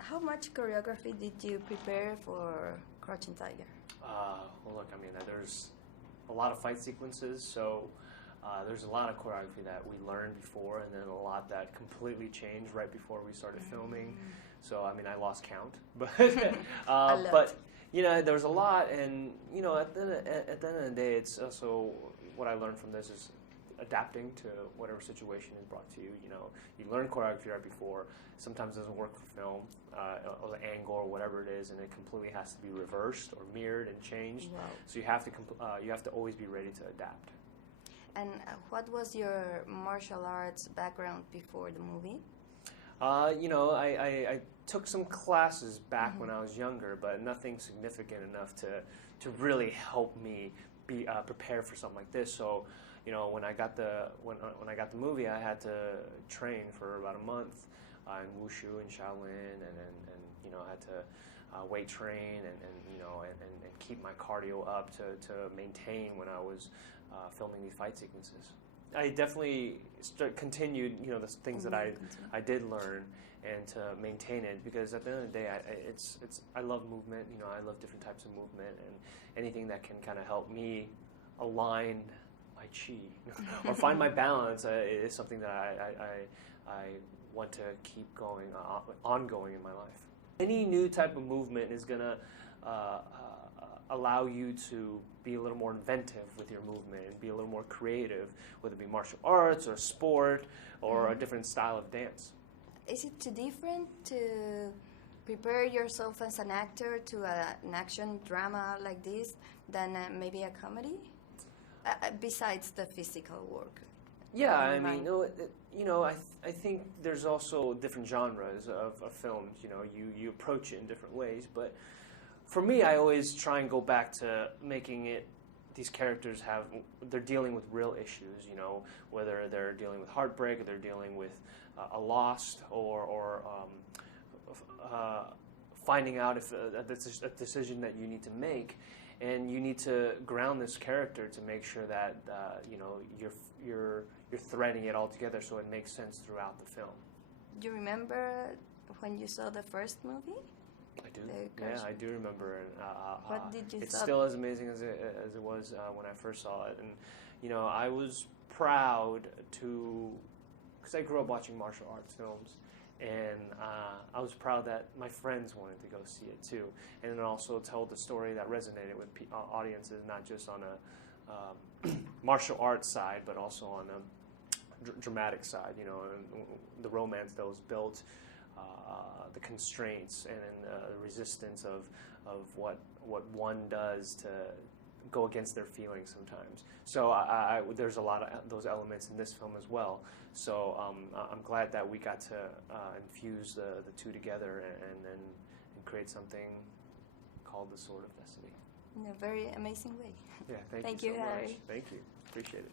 How much choreography did you prepare for Crouching Tiger? Well, look, I mean, there's a lot of fight sequences, so there's a lot of choreography that we learned before, and then a lot that completely changed right before we started filming. So, I mean, I lost count, but but you know, there's a lot, and you know, at the end of the day, it's also what I learned from this is adapting to whatever situation is brought to you. You know, you learn choreography right before. Sometimes it doesn't work for film, or the angle or whatever it is, and it completely has to be reversed or mirrored and changed. Wow. So you have to always be ready to adapt. And what was your martial arts background before the movie? You know, I took some classes back when I was younger, but nothing significant enough to really help me be prepared for something like this. So, you know, when I got the movie, I had to train for about a month in wushu and Shaolin, and you know, I had to weight train and you know and keep my cardio up to maintain when I was filming these fight sequences. I definitely continued, you know, the things that I did learn, and to maintain it, because at the end of the day, I love movement. You know, I love different types of movement, and anything that can kind of help me align my chi or find my balance is something that I want to keep going ongoing in my life. Any new type of movement is gonna allow you to be a little more inventive with your movement and be a little more creative, whether it be martial arts or sport or a different style of dance. Is it too different to prepare yourself as an actor to an action drama like this than maybe a comedy? Besides the physical work. Yeah, I mean, you know, I think there's also different genres of films. You know, you approach it in different ways, but for me, I always try and go back to making it, these characters they're dealing with real issues, you know, whether they're dealing with heartbreak, or they're dealing with a loss, or finding out if a decision that you need to make, and you need to ground this character to make sure that you know, you're threading it all together so it makes sense throughout the film. Do you remember when you saw the first movie? I do. Yeah, I do remember. And what did you it's thought? still as amazing as it was when I first saw it. And you know, I was proud because I grew up watching martial arts films, and I was proud that my friends wanted to go see it too, and it also told the story that resonated with audiences, not just on a martial arts side, but also on a dramatic side. You know, and the romance that was built. The constraints and the resistance of what one does to go against their feelings sometimes. So there's a lot of those elements in this film as well. So I'm glad that we got to infuse the two together and create something called The Sword of Destiny. In a very amazing way. Yeah, thank Thank you you, so Harry. much. Thank you. Appreciate it.